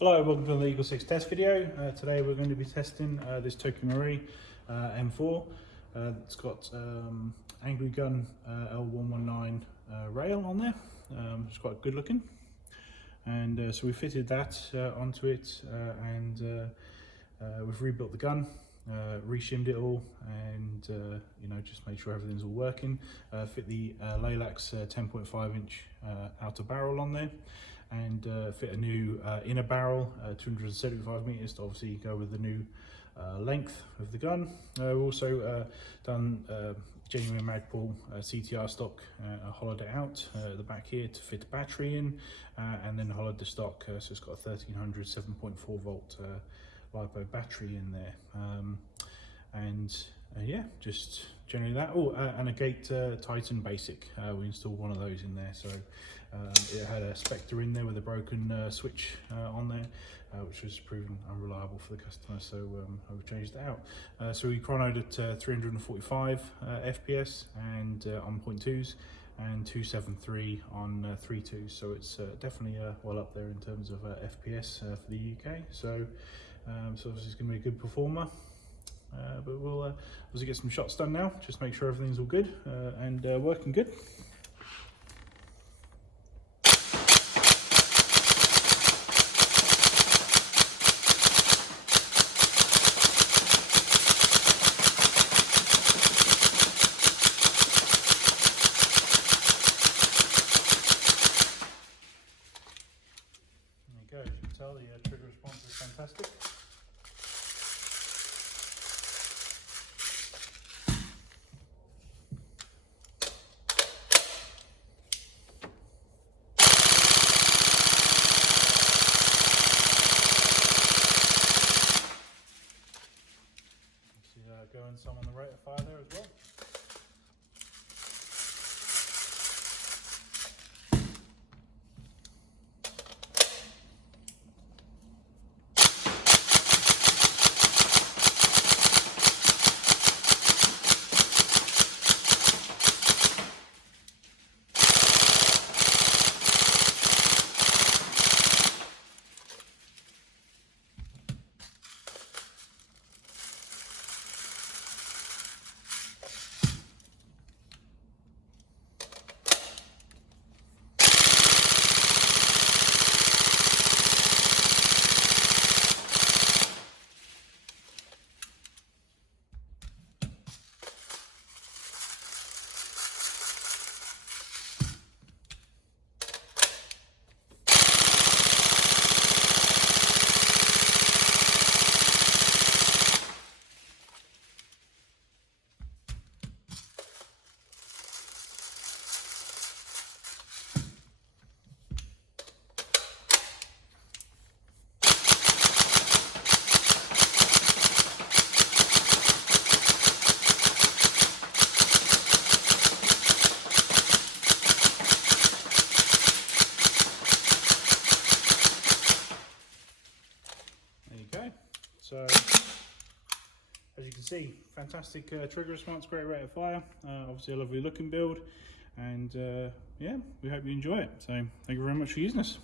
Hello, welcome to the EagleSix test video. Today we're going to be testing this TM M4. It's got Angry Gun L119 rail on there. It's quite good looking, and so we fitted that onto it, and we've rebuilt the gun, reshimmed it all, and just make sure everything's all working. Fit the Laylax 10.5 inch outer barrel on there, and fit a new inner barrel, 275 meters, to obviously go with the new length of the gun. We've also done genuine Magpul CTR stock, hollowed it out at the back here to fit a battery in, and then hollowed the stock, so it's got a 1300 7.4 volt Lipo battery in there, yeah, just generally that. Oh, and a gate Titan basic, we installed one of those in there, so it had a spectre in there with a broken switch on there, which was proven unreliable for the customer, so I've changed that out. So we chronoed at 345 FPS and on 0.2s, and 273 on 3.2s, so it's definitely well up there in terms of FPS for the UK. So obviously it's going to be a good performer, but we'll obviously get some shots done now, just make sure everything's all good and working good. As you can tell, the trigger response is fantastic. You see going some on the rate of fire there as well. So, as you can see, fantastic trigger response, great rate of fire, obviously a lovely looking build, and yeah, we hope you enjoy it. So, thank you very much for using us.